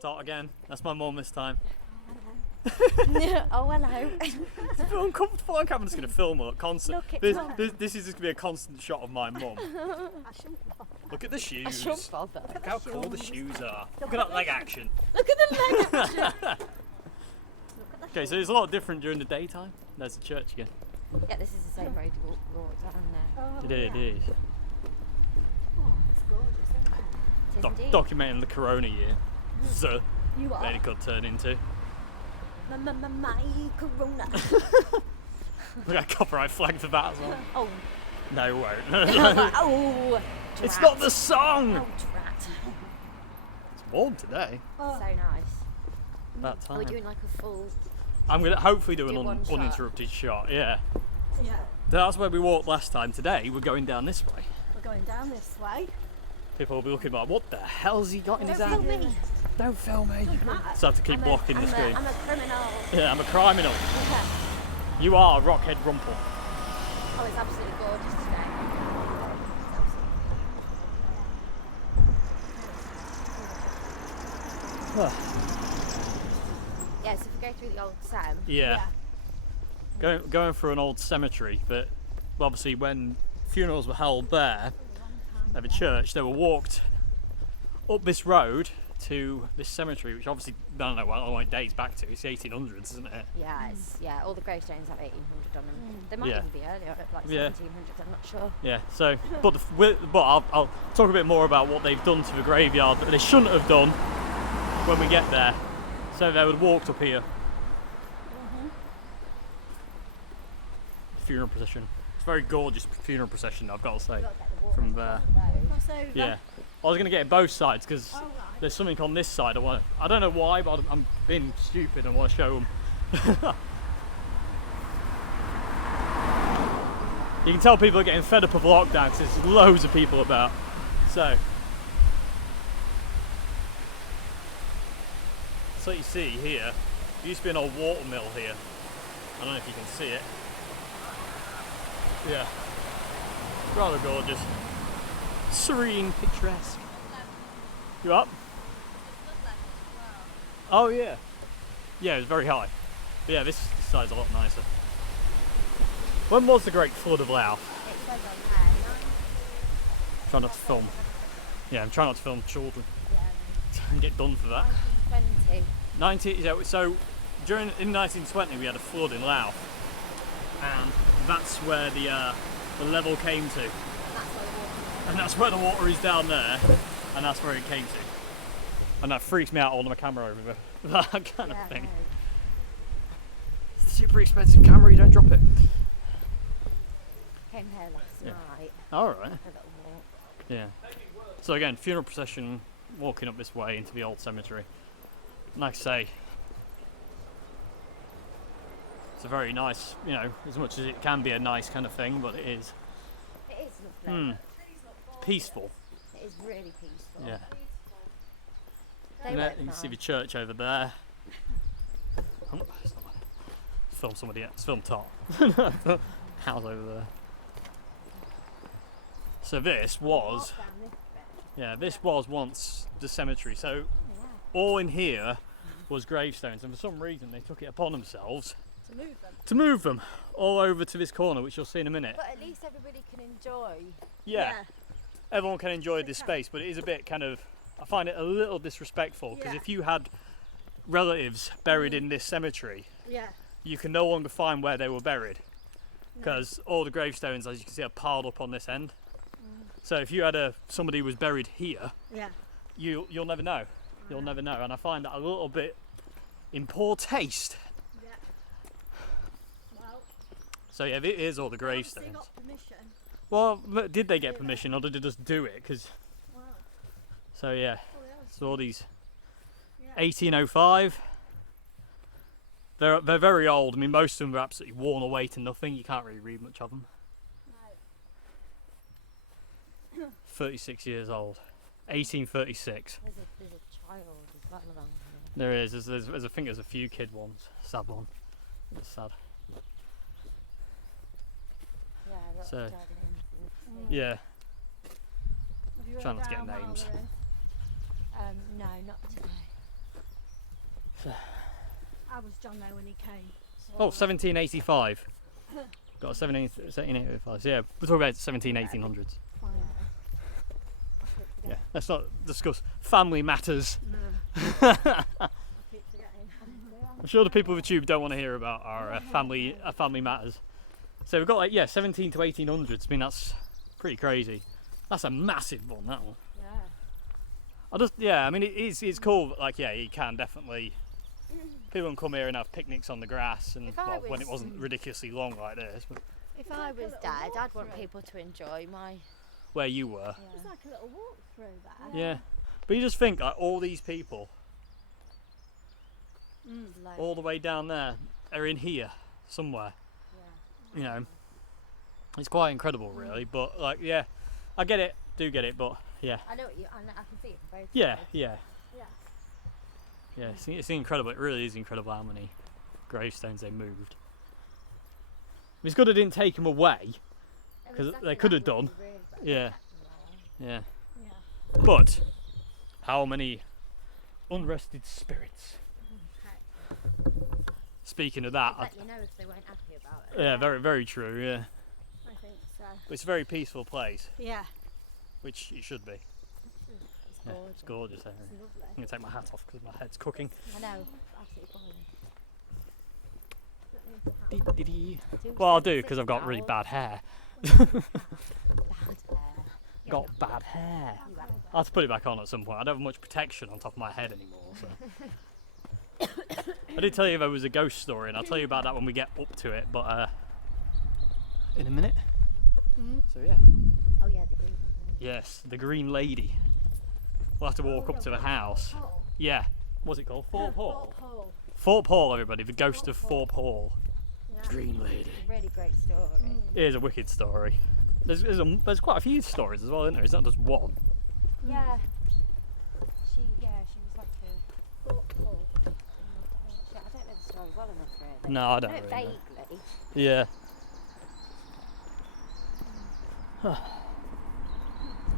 Start again. That's my mum this time. Oh, hello. It's a bit uncomfortable. I'm just going to film her constant. Look, it's not. This is just going to be a constant shot of my mum. Look at the shoes. I shouldn't bother. Look how cool the shoes are. Look at that leg action. Look at the leg action. Okay, so it's a lot different during the daytime. There's the church again. Yeah, this is the same road you walked down there. It is. Oh, it's gorgeous, isn't it? It is indeed. Documenting the Corona year. So, You are. then it could turn into. My Corona. We got a copyright flag for that as well. Oh. No, we I'm won't. like, oh. It's drat. not the song! Oh, drat. It's warm today. So nice. About Are we time. doing like a full... I'm going to hopefully do an Do one shot. uninterrupted shot, yeah. Yeah. That's where we walked last time. Today, we're going down this way. We're going down this way. People will be looking like, what the hell's he got in his Don't hand? film me. Don't film me. So I have to keep blocking the screen. I'm a criminal. Yeah, I'm a criminal. Yeah. You are Rockhead Rumple. Oh, it's absolutely gorgeous today. Yeah, so if we go through the old Sam. Yeah. Going through an old cemetery, but obviously when funerals were held there at the church, they were walked up this road to this cemetery, which obviously I don't know what dates back to. It's the 1800s, isn't it? Yeah, all the gravestones have 1800 on them. They might Yeah. even be earlier, like Yeah. 1700s, I'm not sure. Yeah. So, but I'll talk a bit more about what they've done to the graveyard that they shouldn't have done when we get there. So they would have walked up here. Funeral procession. It's a very gorgeous funeral procession, I've got to say. From there. So Yeah. I was going to get both sides because Oh, right. there's something on this side. I don't know why, but I'm being stupid and want to show them. You can tell people are getting fed up of lockdown because there's loads of people about. So you see here, there used to be an old water mill here. I don't know if you can see it. Yeah. Rather gorgeous. Serene, picturesque. You up? Oh yeah. Yeah, it was very high. But yeah, this side's a lot nicer. When was the Great Flood of Louth? It says on there, Try not to film. Yeah, I'm trying not to film children. yeah, Get done for that. 1920. So in 1920 we had a flood in Louth, and that's where the level came to, and that's where the water is down there, and that's where it came to, and that freaks me out holding my camera over that kind of thing. It's a super expensive camera, you don't drop it. Came here last night. All right. For a little walk. Yeah. So again, funeral procession walking up this way into the old cemetery. Like I say, it's a very nice, as much as it can be a nice kind of thing, but it is It is lovely. peaceful. It is really peaceful. Yeah. They And work you can see hard. the church over there. Oh, it's not mine. Film somebody else. Film Top. House over there. So this was, Walk down this bit. yeah, this was once the cemetery. So all in here was gravestones, and for some reason they took it upon themselves to move them. to move them all over to this corner, which you'll see in a minute. But at least everybody can enjoy. Yeah, everyone can enjoy this space, but it is a bit kind of, I find it a little disrespectful, because Yeah. if you had relatives buried in this cemetery, Yeah. you can no longer find where they were buried, because all the gravestones, as you can see, are piled up on this end. So if you had somebody who was buried here, Yeah. you'll never know. You'll never know, and I find that a little bit in poor taste. Yeah. Well, So yeah, it is all the they gravestones. got permission. Well, did they get permission, or did they just do it? Wow. So yeah, Oh, yeah. so all these Yeah. 1805. They're very old. I mean, most of them are absolutely worn away to nothing. You can't really read much of them. 36 years old. 1836. There's a child as well along here. There is. I think there's a few kid ones. Sad one. It's sad. Yeah, look, So, child in the yeah. Have you Try ever not to get down while names. we're in? No, not today. I was John though when he came. Oh, 1785. Got a 1785. So yeah, we're talking about 1800s. Fine. Yeah, let's not discuss family matters. No. I keep forgetting. I'm sure the people of the tube don't want to hear about our family matters. So we've got like 17 to 1800s. I mean that's pretty crazy. That's a massive one. That one. Yeah. I mean it's cool. But like you can definitely. People can come here and have picnics on the grass, and when it wasn't ridiculously long like this. But If I was dead, I'd want people to enjoy my. where you were. It's like a little walk through there. Yeah. But you just think like all these people, Like, all the way down there, are in here somewhere. You know, it's quite incredible, really. But like, yeah, I get it, do get it, but yeah, I know what you. I can see it from both yeah, sides. yeah, Yeah. yeah. It's incredible. It really is incredible how many gravestones they moved. It's good I didn't take them away. Because Exactly, they could that have done. would be really bad. Yeah, No. yeah. Yeah. But how many unrested spirits? Speaking of that, Let you know if they weren't happy about it. yeah, very, very true. Yeah, I think so. but it's a very peaceful place, Yeah. which it should be. It's Yeah, gorgeous. it's gorgeous. There. It's I'm lovely. gonna take my hat off because my head's cooking. I know, absolutely boiling. Well, I'll do because I've got really bad hair. Bad hair. Got bad hair. I'll have to put it back on at some point. I don't have much protection on top of my head anymore. So. I did tell you there was a ghost story, and I'll tell you about that when we get up to it. But in a minute. So yeah. Oh yeah, the green one. Yes, the Green Lady. We'll have to walk up to the house. Yeah. What's it called? Thorpe Hall. Hall. Thorpe Hall, everybody. The ghost of Thorpe Hall. Yeah. Green Lady. It's a really great story. It is a wicked story. There's quite a few stories as well, isn't there? It's not just one. Yeah. She was like a. Thorpe Hall. I don't know the story well enough really. No, I I don't know it really know. vaguely. Yeah. Some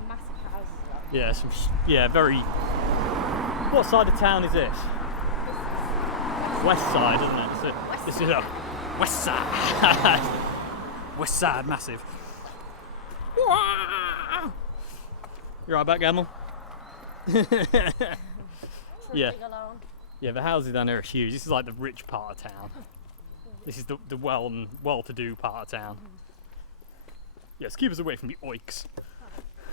massive houses up. Yeah, very. What side of town is this? West side, isn't it? This is a west side. West side, massive. You right back, Gamble? Yeah. Trudging along. Yeah, the houses down there are huge. This is like the rich part of town. This is the well-to-do part of town. Yes, keep us away from the oiks.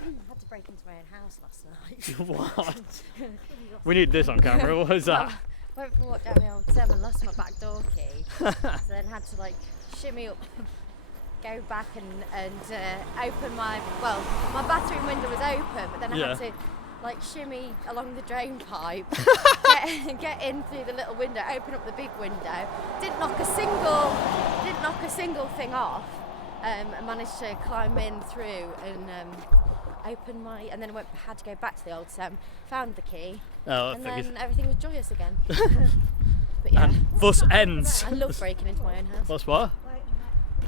I had to break into my own house last night. What? We need this on camera. What is that? Went for a walk down the old Thames and lost my back door key. So then had to like shimmy up, go back and open my bathroom window was open, but then I Yeah. had to like shimmy along the drain pipe, get in through the little window, open up the big window. Didn't knock a single thing off. And managed to climb in through and open and then had to go back to the old Thames, found the key, Oh, I and figured. then everything was joyous again. But yeah, And thus ends. I love breaking into my own house. What's what? Wait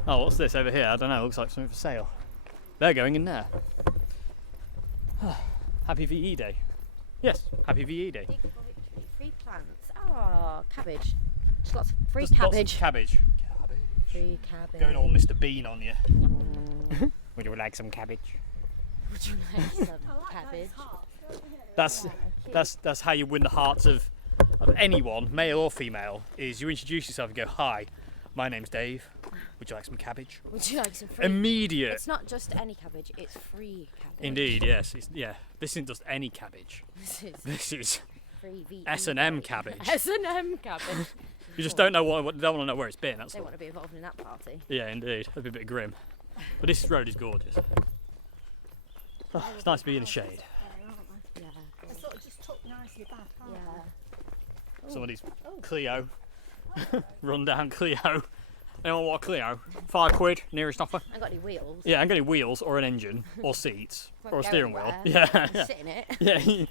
Oh, what's this over here? I don't know. It looks like something for sale. They're going in there. Happy VE Day. Yes, happy VE Day. Dig for victory. Free plants. Oh, cabbage. Just lots of free Just lots of cabbage. cabbage. Free cabbage. Going all Mr. Bean on you. Mm. Would you like some cabbage? Would you like some I like cabbage? those hearts, don't you? That's Yeah, that's how you win the hearts of anyone, male or female. Is you introduce yourself and go, "Hi, my name's Dave. Would you like some cabbage?" Would you like some free? Immediate. It's not just any cabbage. It's free cabbage. Indeed, yes. This isn't just any cabbage. This is This is free VE. S&M cabbage. S&M cabbage. You just don't know don't want to know where it's been. That's They all. want to be involved in that party. Yeah, indeed. That'd be a bit grim. But this road is gorgeous. Oh, it's nice to be in the shade. There, aren't they? Yeah. They sort of just tuck nicely back, aren't Yeah. Somebody's Clio. Run down Clio. Anyone want a Clio? £5 nearest offer. I got any wheels. Yeah, I'm getting wheels or an engine or seats Won't or a go steering wheel. anywhere. Yeah, Sit in it. yeah. It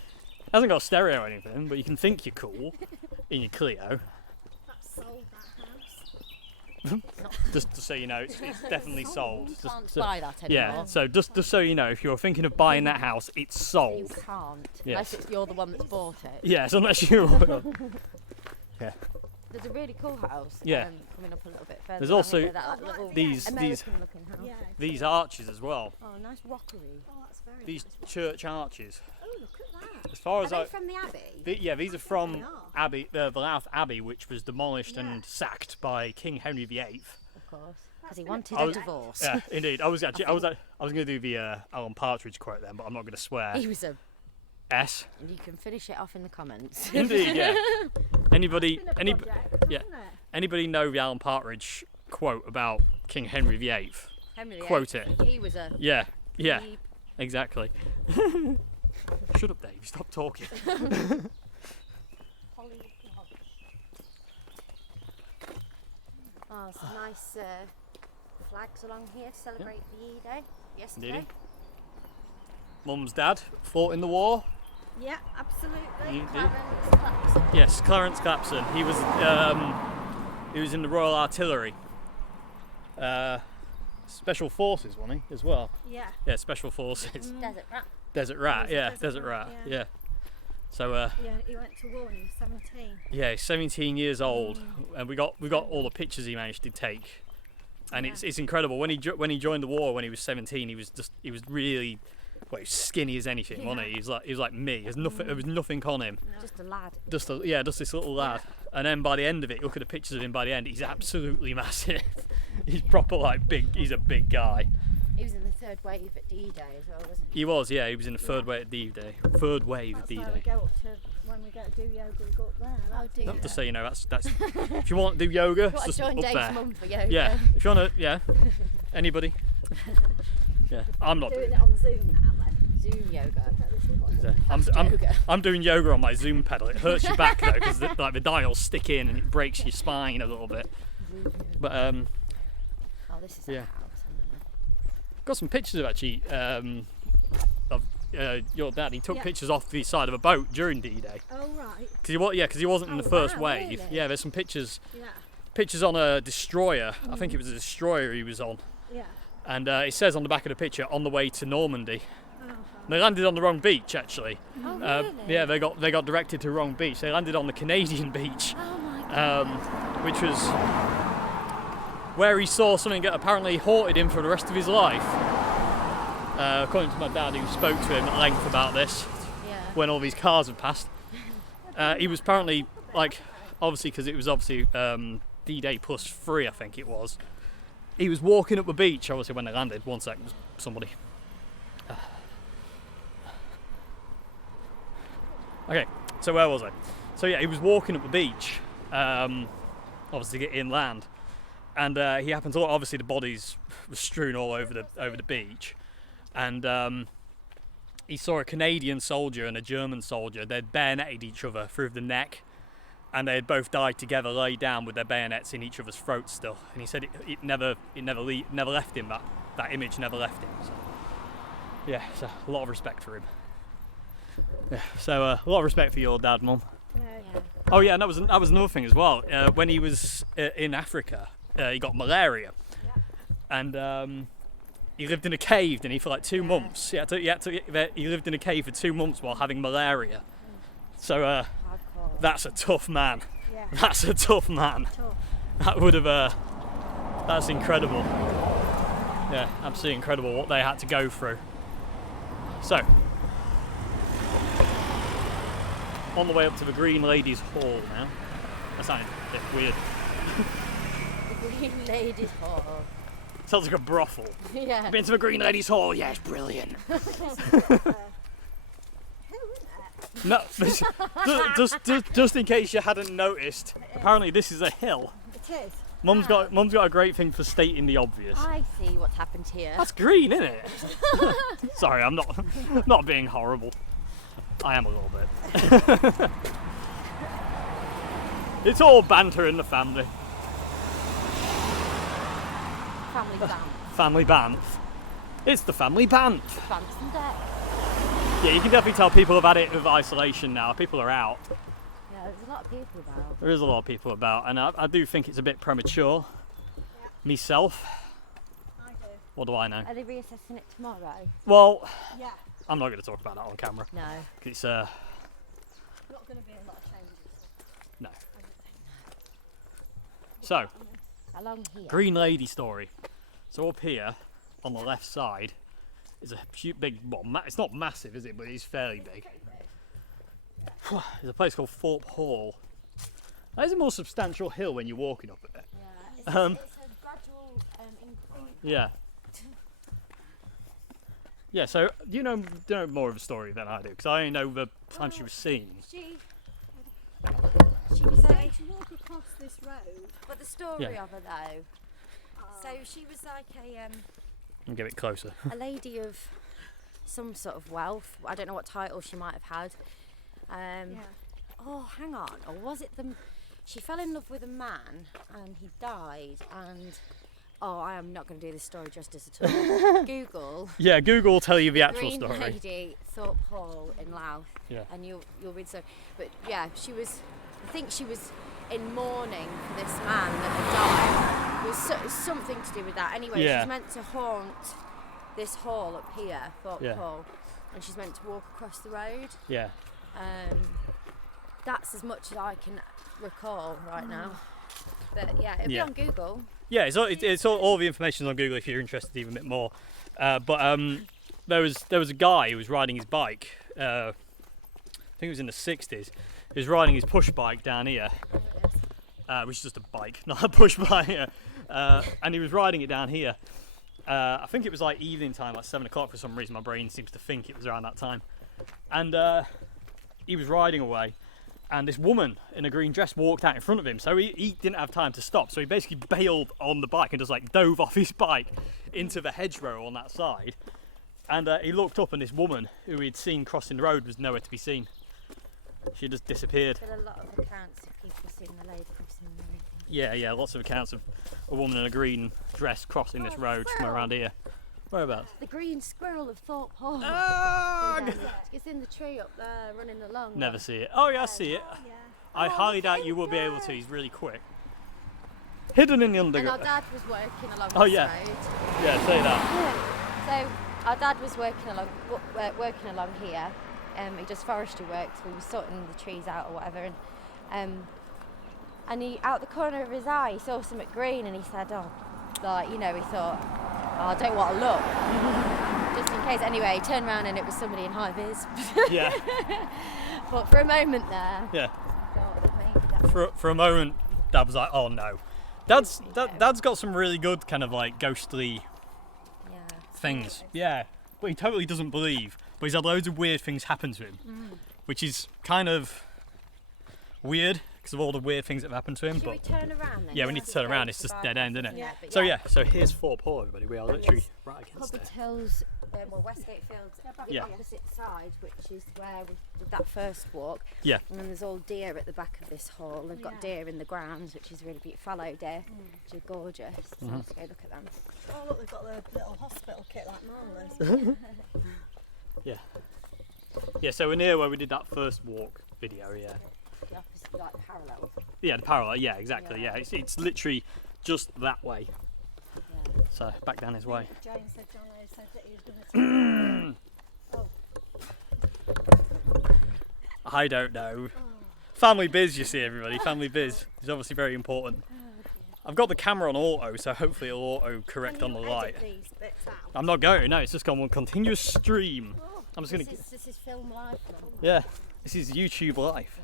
hasn't got a stereo or anything, but you can think you're cool in your Clio. they? That's sold that house. Just so you know, it's definitely sold. You Just- can't so- buy that anymore. yeah, so just so you know, if you're thinking of buying that house, it's You sold. can't. Yes. Unless you're the one that's bought it. Yes, unless you. Yeah. There's a really cool house. Yeah. Coming up a little bit further. There's along also here, that, like, little these American-looking house. Yeah. these arches as well. Oh, nice rockery. Oh, that's very These nice. church arches. Oh, look at that. As far Are as they I, from the Abbey? yeah, these are from They are. Abbey, the Louth Abbey, which was demolished Yeah. and sacked by King Henry VIII. Of course. Because That's he been wanted I a was- divorce. Yeah, indeed. I was going to do the Alan Partridge quote then, but I'm not going to swear. He was a. S. And you can finish it off in the comments. Indeed, yeah. Anybody, Been a any, project, yeah. hasn't it? anybody know the Alan Partridge quote about King Henry VIII? Henry VIII, Quote it. He was a. Yeah, yeah, Beep. exactly. Shut up, Dave. Stop talking. Oh, some nice flags along here to celebrate the E-Day yesterday. Indeed. Mum's dad fought in the war. Yeah, absolutely. You did? Clarence Clapson. Yes, Clarence Clapson. He was in the Royal Artillery. Special Forces, wasn't he, as well? Yeah. Yeah, Special Forces. Desert Rat. Desert Rat, was a yeah, Desert Desert Rat, Rat, yeah. yeah. So, Yeah, he went to war when he was 17. yeah, he's 17 years old, and we got all the pictures he managed to take, and Yeah. it's incredible. When he joined the war when he was 17, he was really, well, he was skinny as anything, wasn't he? He was like me. There was nothing on him. Just a lad. Just this little lad. And then by the end of it, look at the pictures of him. By the end, he's absolutely massive. He's proper like big. He's a big guy. He was in the third wave at D-Day as well, wasn't he? He was, yeah. He was in the third wave at D-Day. Third wave at That's where we D-Day. go up to when we go to do yoga. We go up there. Oh, do you? Just so you know, that's if you want to do yoga, it's Got to just join up Dave's there. mum for yoga. Yeah, if you want to, yeah. Anybody? Yeah, I'm not Doing doing it on Zoom now, then. Zoom yoga. it. I'm doing yoga on my Zoom pedal. It hurts your back though because like the dials stick in and it breaks your spine a little bit. But Oh, this is Yeah. a house. got some pictures of actually of your dad. He took Yeah. pictures off the side of a boat during D-Day Oh, right. because he wasn't in Oh, the first wow, wave. really? Yeah, there's some pictures Yeah. on a destroyer. I think it was a destroyer he was on, Yeah. and it says on the back of the picture on the way to Normandy. Oh, They landed on the wrong beach actually. Oh, really? Yeah, they got directed to the wrong beach. They landed on the Canadian beach, Oh my god. which was where he saw something that apparently haunted him for the rest of his life. According to my dad, who spoke to him at length about this Yeah. when all these cars had passed. He was apparently obviously because it was D-Day plus 3, I think it was. He was walking up the beach, obviously when they landed. One sec, was somebody. Okay, so where was I? So yeah, he was walking up the beach, obviously to get inland, and he happened to look. Obviously, the bodies were strewn all over the beach, and he saw a Canadian soldier and a German soldier. They'd bayoneted each other through the neck, and they had both died together, laid down with their bayonets in each other's throats still. And he said it never left him. That image never left him. So, yeah, so a lot of respect for him. Yeah, so a lot of respect for your dad, Mum. yeah. Yeah. Oh yeah, and that was another thing as well. When he was in Africa, he got malaria, and he lived in a cave, didn't he, for like 2 months? He lived in a cave for 2 months while having malaria. So Hardcore. that's a tough man. Yeah. That's a tough man. Tough. That would have. That's incredible. Yeah, absolutely incredible what they had to go through. So, on the way up to the Green Ladies Hall now. That sounded a bit weird. The Green Ladies Hall. Sounds like a brothel. Yeah. Been to the Green Ladies Hall? Yes, brilliant. No, just in case you hadn't noticed, apparently this is a hill. It is. Mum's got a great thing for stating the obvious. I see what's happened here. That's green, isn't it? Sorry, I'm not being horrible. I am a little bit. It's all banter in the family. Family band. Family band. It's the family band. Fancy Day. Yeah, you can definitely tell people have had it with isolation now. People are out. Yeah, there's a lot of people about. There is a lot of people about, and I do think it's a bit premature. Myself, I do. what do I know? Are they reassessing it tomorrow? Well, Yeah. I'm not going to talk about that on camera. No. It's Not going to be a lot of changes. no. So, Along here. Green Lady story. So up here, on the left side, is a big, well, it's not massive, is it? But it's fairly big. There's a place called Thorpe Hall. That is a more substantial hill when you're walking up it. Yeah, it's a gradual increase. Yeah. Yeah, so you know more of the story than I do, because I only know the time she was seen. She was Going to walk across this road. but the story Yeah. of her though. So she was like And get it closer. a lady of some sort of wealth. I don't know what title she might have had. Oh, hang on. Or was it she fell in love with a man and he died and I am not going to do this story justice at all. Google Yeah, Google will tell you the actual Green story. Lady Thorpe Hall in Louth, Yeah. and you'll read so. But yeah, she was. I think she was in mourning for this man that had died. It was something to do with that. Anyway, Yeah. she's meant to haunt this hall up here, Thorpe Yeah. Hall, and she's meant to walk across the road. Yeah. That's as much as I can recall right now. But yeah, it'll Yeah. be on Google. Yeah, it's all the information's on Google if you're interested even a bit more. But there was a guy who was riding his bike. I think it was in the 60s. He was riding his push bike down here, which is just a bike, not a push bike. And he was riding it down here. I think it was like evening time, like 7 o'clock for some reason. My brain seems to think it was around that time. And he was riding away. And this woman in a green dress walked out in front of him, so he didn't have time to stop. So he basically bailed on the bike and just like dove off his bike into the hedgerow on that side. And he looked up, and this woman who he'd seen crossing the road was nowhere to be seen. She just disappeared. There are a lot of accounts of people seeing the lady crossing the road. Yeah, lots of accounts of a woman in a green dress crossing this road somewhere around here. Whereabouts? The green squirrel of Thorpe Hall. Ah, It's in the tree up there, running along. never see it. Oh yeah, I see it. Yeah. I highly doubt you will be able to. He's really quick. Hidden in the And our underground. dad was working along Oh, this yeah. road. Yeah, say that. So our dad was working along here. He does forestry work, so he was sorting the trees out or whatever. And he, out the corner of his eye, he saw something green, and he said, he thought, I don't want to look, just in case. Anyway, he turned around and it was somebody in high vis. Yeah, But for a moment there, yeah. thought, maybe that's For a moment, Dad was like, "Oh no." Dad's got some really good kind of like ghostly yeah. things. Yeah, but he totally doesn't believe. But he's had loads of weird things happen to him, which is kind of weird because of all the weird things that have happened to him. Should we But turn around then? yeah, we need to turn around. It's just dead end, isn't it? Yeah, but So yeah, so here's Thorpe Hall, everybody. We are literally right against Hobbit it. Hills, Westgate Fields, the Yeah. opposite side, which is where we did that first walk. Yeah. And then there's all deer at the back of this hall. They've got deer in the grounds, which is really beautiful. Fallow deer, which are gorgeous. So let's go look at them. Oh look, they've got the little hospital kit like Marla's. Yeah. Yeah, so we're near where we did that first walk video. Yeah. The opposite, like parallel. Yeah, the parallel. Yeah, exactly. Yeah, it's literally just that way. Yeah. So back down his way. James said John O said that he was going to I don't know. Family biz, you see, everybody. Family biz is obviously very important. I've got the camera on auto, so hopefully it'll auto correct on the light. these bits out. I'm not going. No, it's just gone one continuous stream. I'm just gonna. This is film life now. Yeah, this is YouTube life.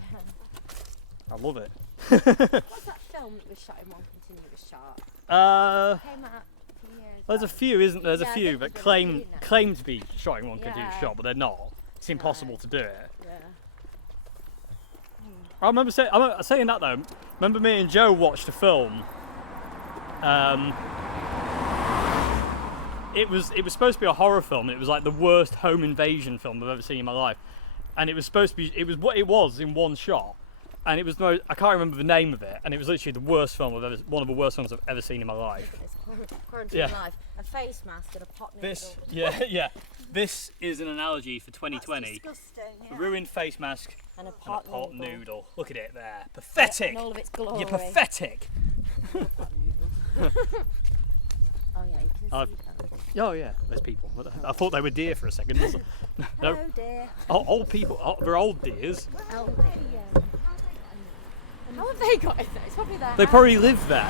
I love it. What's that film that was shot in one continuous shot? Came out a few years There's a back. few, isn't there? There's Yeah, a I few think that there's claim a few now. claim to be shot in one continuous Yeah. shot, but they're not. It's impossible to do it. Yeah. I remember saying that though. Remember me and Joe watched a film. It was supposed to be a horror film. And it was like the worst home invasion film I've ever seen in my life, and it was supposed to be. It was what it was in one shot, and it was no. I can't remember the name of it, and it was literally the worst film one of the worst films I've ever seen in my life. Look at this quarantine Yeah. life. A face mask and a pot noodle. This, yeah. This is an analogy for 2020. Disgusting. A Yeah. ruined face mask And a and a pot, pot noodle. noodle. Look at it there. Pathetic. In all of its glory. You're pathetic. Pot noodle. Oh yeah, you can I've- see them. Oh yeah, there's people. I thought they were deer for a second. No, Hello dear. old people. They're old deers. Oh dear. And How have they got in there? It's probably their They house. probably live there.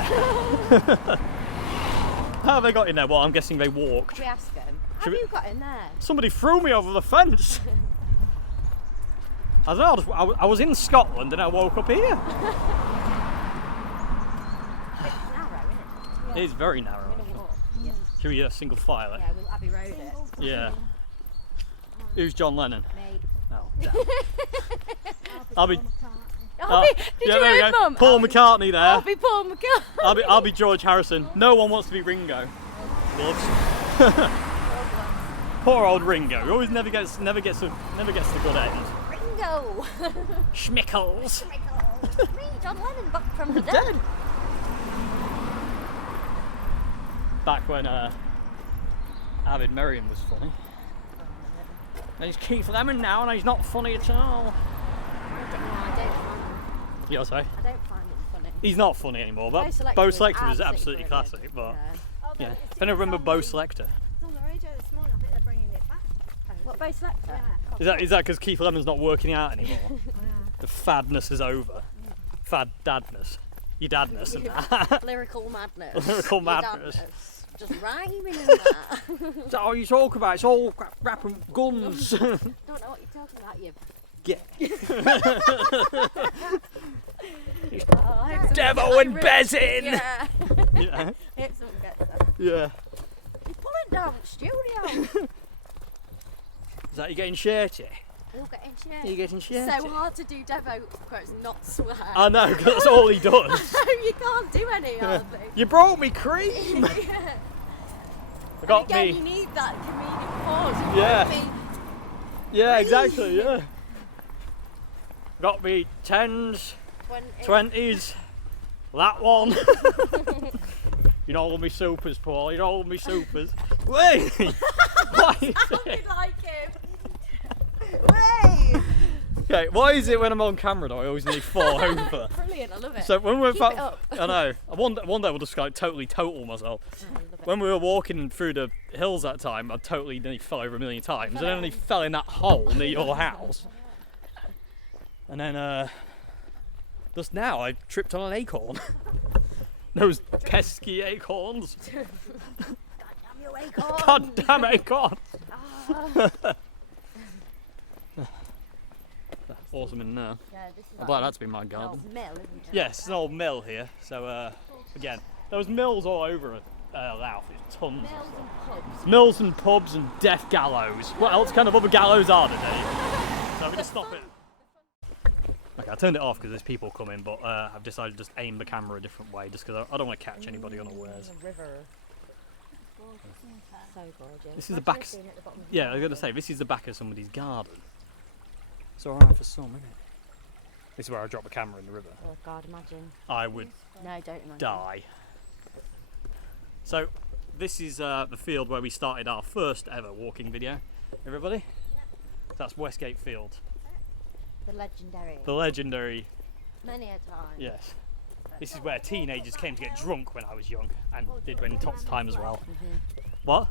How have they got in there? Well, I'm guessing they walked. Should we ask them? How Should have we- you got in there? Somebody threw me over the fence. I don't know, I was in Scotland and I woke up here. It's narrow, isn't it? It is very narrow. We're gonna walk. Yeah. Should we single file it? Yeah, we'll Abbey Road it. Yeah. Who's John Lennon? Mate. Oh, damn. I'll be. I'll be. Did yeah, you there we hear, go. Mum? Paul McCartney there. I'll be Paul McCartney. I'll be George Harrison. No one wants to be Ringo. Gloves. Poor old Ringo. He always never gets the good end. Ringo. Schmickles. Me, John Lennon, back from the dead. Dead. Back when Avid Merriam was funny. And he's Keith Lemon now, and he's not funny at all. I don't find him. You know what I'm saying? I don't find him funny. He's not funny anymore. But Bo Selector was absolutely classic. But yeah, I don't remember Bo Selector. It's on the radio this morning. I think they're bringing it back. What, Bo Selector? Yeah. Is that because Keith Lemon's not working out anymore? The fadness is over. Fad dadness. Your dadness and that. Lyrical madness. Lyrical Your madness. dadness. Just rhyming and that. That's all you talk about. It's all rap and guns. Don't know what you're talking about, you. Yeah. Oh, I hope Devo someone and gets that Bezzin. Yeah. Yeah. I hope someone gets that. Yeah. You're pulling down the studio. Is that you getting shirty? You're getting shit. Are you getting shirty? So hard to do Devo quotes, not swear. I know, 'cause that's all he does. You can't do any of them. You brought me cream. Yeah. I got Again, you me. need that comedic pause. You Yeah. can't be Yeah, exactly. Yeah. Got me 10s, 20s. That one. You know all me supers, Paul. You know all me supers. Wait. What is it? sounded like him. Way. Okay, why is it when I'm on camera though I always nearly fall over? Brilliant, I love it. So when we're Keep back, it up. I know. One day we'll just like totally total myself. I love it. When we were walking through the hills that time, I totally nearly fell over a million times, and then only fell in that hole near your house. And then just now I tripped on an acorn. Those pesky acorns. Damn you, Acorn. God damn acorn. Awesome in there. Yeah, this is I'm like glad that's been my an garden. old mill, isn't it? Yes, it's an old mill here. So again, there was mills all over Louth. There's tons. Mills and pubs. Mills and pubs and death gallows. What else kind of other gallows are there, Dave? So we just stop it. Okay, I turned it off because there's people coming, but I've decided to just aim the camera a different way just because I don't want to catch anybody unawares. River. So gorgeous. This is the back. Yeah, I was going to say, this is the back of somebody's garden. It's alright for some, isn't it? This is where I drop the camera in the river. Oh God, imagine. I would No, don't imagine. die. So, this is the field where we started our first ever walking video. Everybody? That's Westgate Field. The legendary. The legendary, Many a time. yes. This is where teenagers came to get drunk when I was young and did when Tots time as well. What?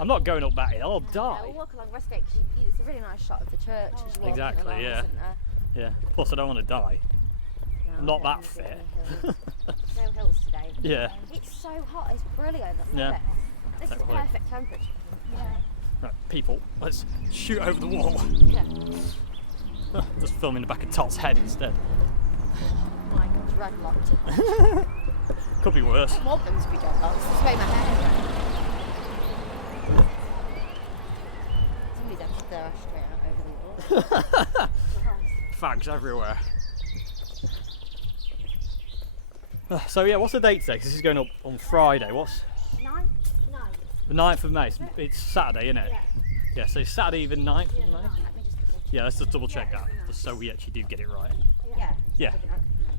I'm not going up that hill, I'll Yeah, we'll die. walk along Westgate because it's a really nice shot of the church as you're walking Exactly, along, yeah. isn't there? Yeah, plus I don't want to die. No, I'm not I that don't fit. wanna do any hills. No hills today. Yeah. It's so hot, it's brilliant. I love Yeah. it. This is Definitely. perfect temperature. Right, people, let's shoot over the wall. Yeah. Just filming the back of Tot's head instead. Oh my God, it's redlocked. Could be worse. I want them to be dreadlocks. Just make my hair. Somebody's emptied their ashtray out over the wall. Fags everywhere. So yeah, what's the date today? 'Cause this is going up on Friday. What's 9? No. the 9th of May? It's Saturday, isn't it? Yeah. Yeah, so it's Saturday the 9th of May? Let me just double Yeah, let's just double check that, just so we actually do get it right. Yeah. Yeah.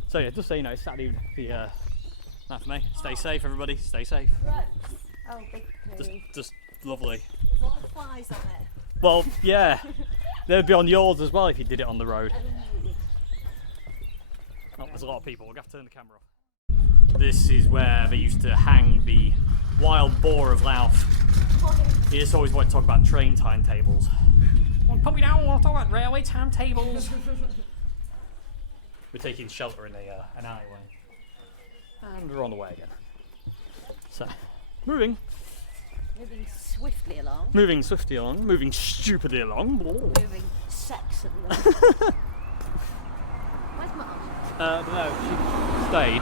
So yeah, just so you know, it's Saturday the 9th of May. Stay safe, everybody. Stay safe. Oh, big poo. Just lovely. There's all the flies on it. Well, yeah, they'd be on yours as well if you did it on the road. Oh, there's a lot of people. We'll have to turn the camera off. This is where they used to hang the wild boar of Louth. He just always wanted to talk about train timetables. Well, put me down, I want to talk about railway timetables. we're taking shelter in an alleyway. And we're on the way again. So, moving Moving swiftly along. moving swiftly along, moving stupidly along. Moving sexily along. Where's Mum? No, she stayed.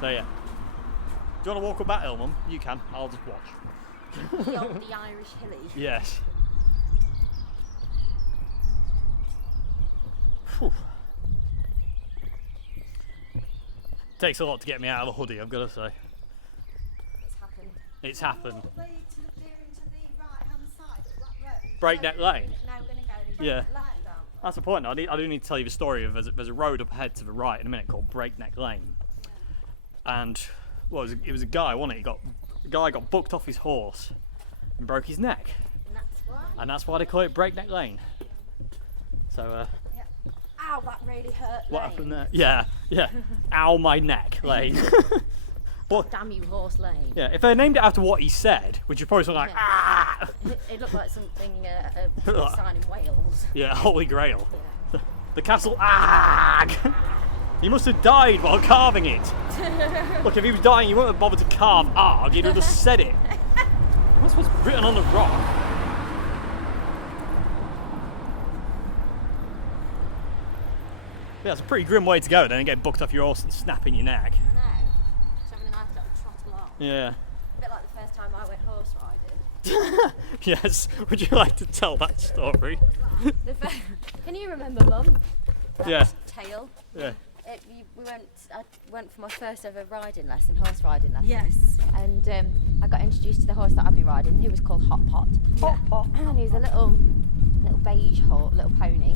So yeah. Do you want to walk her back, Mum? You can. I'll just watch. The Irish Hilly. Yes. Whew. Takes a lot to get me out of a hoodie, I've got to say. It's happened. It's happened. Way to the veering to the right-hand side of Black Road. Breakneck Lane. Now we're going to go the Yeah. left down. That's the point. I do need to tell you the story of there's a road up ahead to the right in a minute called Breakneck Lane. And well, it was a guy, wasn't it? The guy got bucked off his horse and broke his neck. And that's why they call it Breakneck Lane. So Ow, that really hurt. what happened there? Yeah. Ow, my neck lane. Well, Damn you, Horse Lane. yeah, if they named it after what he said, which is probably something like, ah! It looked like something, a sign in Wales. Yeah, Holy Grail. Yeah. The castle, ah! He must have died while carving it. Look, if he was dying, he wouldn't have bothered to carve Arg, he'd have just said it. That's what's written on the rock. Yeah, it's a pretty grim way to go then, and get booked off your horse and snapping your neck. I know. Just having a nice little trot along. Yeah. A bit like the first time I went horse riding. Yes, would you like to tell that story? Can you remember, Mum? Yeah. Tail. Yeah. I went for my first ever riding lesson, horse riding lesson. Yes. And I got introduced to the horse that I'd be riding. He was called Hot Pot. Hot Pot. And he was a little beige little pony.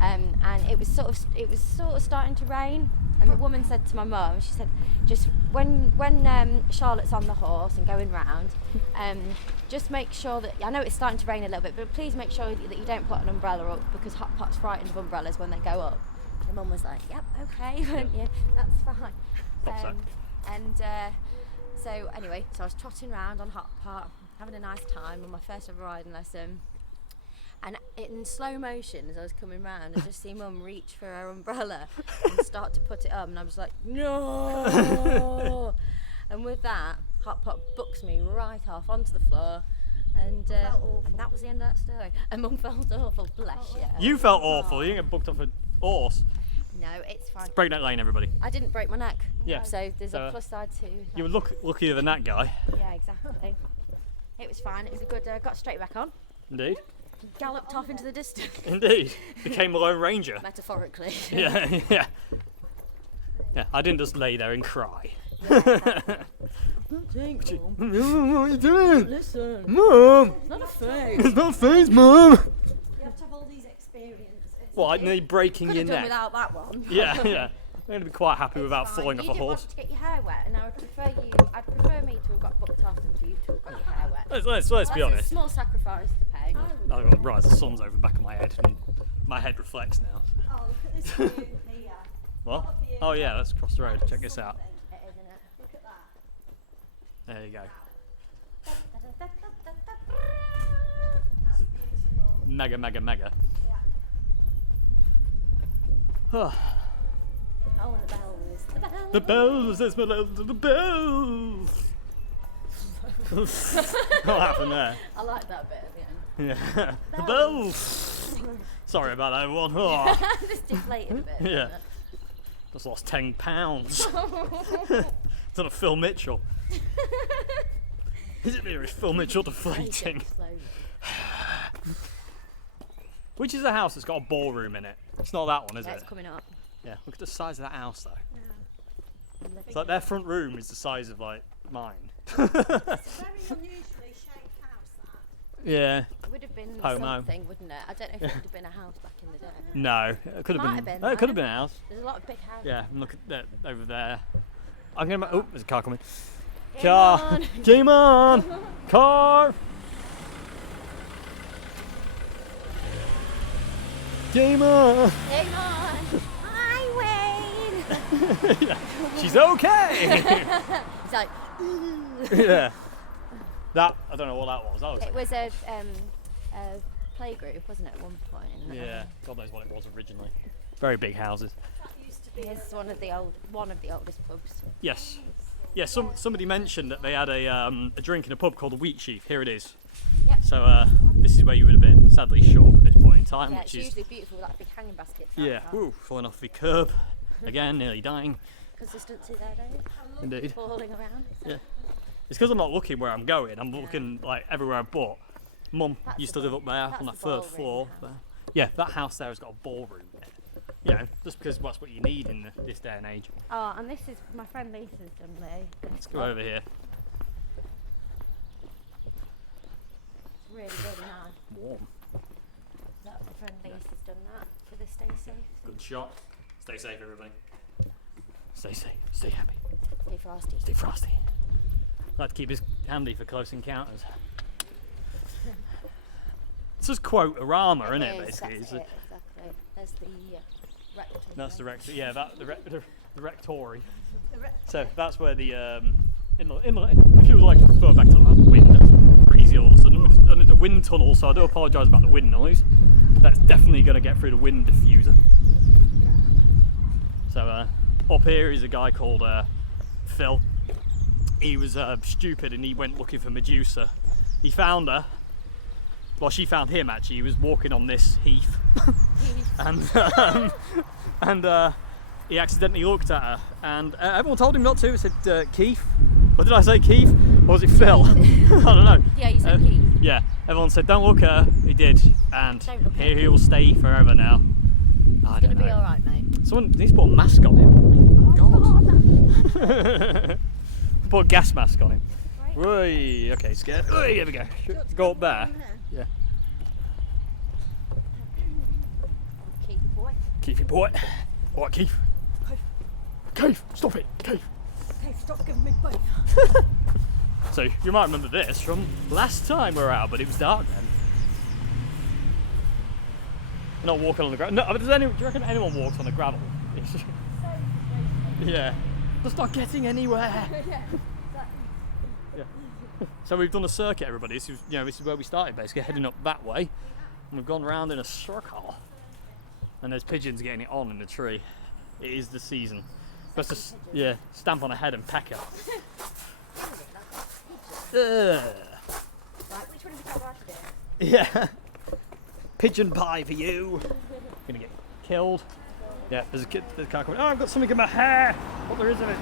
And it was sort of starting to rain. And the woman said to my mum, she said, just when Charlotte's on the horse and going round, just make sure that, I know it's starting to rain a little bit, but please make sure that you don't put an umbrella up, because Hot Pot's frightened of umbrellas when they go up. And Mum was like, yep, okay, won't you? That's fine. So anyway, so I was trotting round on Hot Pot, having a nice time on my first ever riding lesson. And in slow motion, as I was coming round, I just see Mum reach for her umbrella and start to put it up, and I was like, no! And with that, Hot Pot books me right off onto the floor, and that was the end of that story. And Mum felt awful, bless you. You felt awful, you didn't get booked off a horse. No, it's fine. Breakneck Lane, everybody. I didn't break my neck. Yeah. So there's So, a plus side too. You were luckier than that guy. Yeah, exactly. It was fine. It was a good. Got straight back on. Indeed. Galloped off into the distance. Indeed. Became a Lone Ranger. Metaphorically. Yeah, yeah. Yeah, I didn't just lay there and cry. Mum. Mom, what are you doing? Listen. Mom! It's not a phase. It's not face, Mom! You have to have all these experiences. What, nearly breaking Could your have done neck? without that one. Yeah, yeah. I'm going to be quite happy without falling off You a didn't horse. want to get your hair wet, and I'd prefer me to have got booked off than for you to have got your hair wet. Let's be That's a honest. small sacrifice to pay. I've got right, the sun's over the back of my head, and my head reflects now. Oh, look at this view here. What? Oh yeah, let's cross the road. Check this out. It is, isn't it? Look at that. There you go. That's beautiful. Mega, mega, mega. Yeah. Oh, the bells. The bells. The bells, there's my love to the bells. What happened there? I like that bit at the end. Yeah. The bells. Sorry about that, everyone. Oh. Just deflated a bit. Yeah. didn't Just lost 10 pounds. It's not a Phil Mitchell. Is it me or is Phil Mitchell it? deflating? Slowly. Which is the house that's got a ballroom in it? It's not that one, is Yeah, it? it's coming up. Yeah, look at the size of that house though. Lovely. It's like their front room is the size of like mine. It's a very unusually shaped house, that. Yeah. It would have been Homo. something, wouldn't it? I don't know if it would have been a house back in the day. No, it could Might have have been. been, Oh, it could have though. been a house. There's a lot of big houses. Yeah, and look at that over there. I'm gonna. Oh, there's a car coming. Game Car. on. Game on. Car. Game on. Game on. Hi, Wayne. Yeah. She's okay. He's like, Yeah. That I don't know what that was. That was. it was a playgroup, wasn't it, at one point? Yeah. God knows what it was originally. Very big houses. Here's one of the oldest pubs. Yes. Yeah, somebody mentioned that they had a drink in a pub called the Wheat Sheaf. Here it is. Yep. So this is where you would have been. Sadly short at this point in time, Yeah, which it's is usually beautiful with that big hanging basket. yeah, woo, falling off the curb again, nearly dying. Consistency there, Dave. Indeed. Falling around. Yeah. It's because I'm not looking where I'm going. I'm looking like everywhere but. Mum That's used the to live up there that's on that the third ballroom floor. house. There. Yeah, that house there has got a ballroom in it. You know, just because that's what you need in this day and age. Oh, and this is my friend Lisa's done me. Let's go over here. It's really, really nice. Warm. Look, my friend Lisa's done that for the Stay Safe. Good shot. Stay safe, everybody. Stay safe. Stay happy. Stay frosty. Stay frosty. Like to keep this handy for close encounters. It's just quote-orama, isn't it, basically? That's it, exactly. There's the rectory. That's the rectory. Yeah, the rectory. So that's where the if you would like to refer back to that wind, that's crazy all of a sudden. We're just under the wind tunnel, so I do apologise about the wind noise. That's definitely going to get through the wind diffuser. So up here is a guy called Phil. He was stupid and he went looking for Medusa. He found her. Well, she found him actually. He was walking on this heath, and he accidentally looked at her, and everyone told him not to. It said Keith. Or did I say Keith? Or was it Phil? I don't know. Yeah, you said Keith. Yeah, everyone said don't look at her. He did, and Don't look at here he will stay forever now. I It's don't gonna be know. all right, mate. Someone needs to put a mask on him. Oh, God. Put a gas mask on him. Right. Oi, okay, scared. Oi, here we go. Go up there. Yeah. Keith, boy. Keithy boy. All right, Keith. Keith, stop it, Keith. Hey, stop giving me both. So you might remember this from last time we were out, but it was dark then. We're not walking on the gravel. No, but do you reckon anyone walks on the gravel? Yeah. Just not getting anywhere. Yeah. So we've done a circuit, everybody. This is, this is where we started, basically heading up that way, and we've gone round in a circle. And there's pigeons getting it on in the tree. It is the season. Let's just stamp on a head and peck her. Right, which one is the better to do? Yeah. Pigeon pie for you. Gonna get killed. Yeah, there's a kid. There's a car coming. Oh, I've got something in my hair. What there is of it?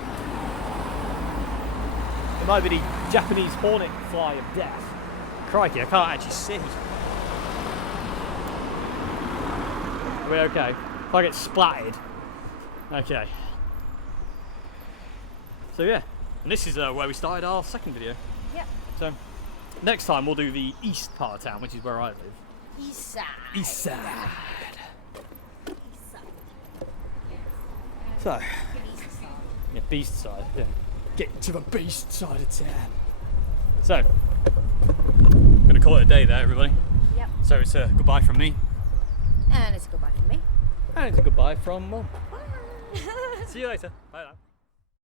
It might be the Japanese hornet fly of death. Crikey, I can't actually see. Are we okay? If I get splattered. Okay. So yeah, and this is where we started our second video. Yep. So next time we'll do the east part of town, which is where I live. East side. East side. So, yeah, beast side. Yeah. Get to the beast side of town. So, I'm gonna call it a day there, everybody. Yep. So it's a goodbye from me, And it's a goodbye from me. and it's a goodbye from Mum. Bye. See you later. Bye now.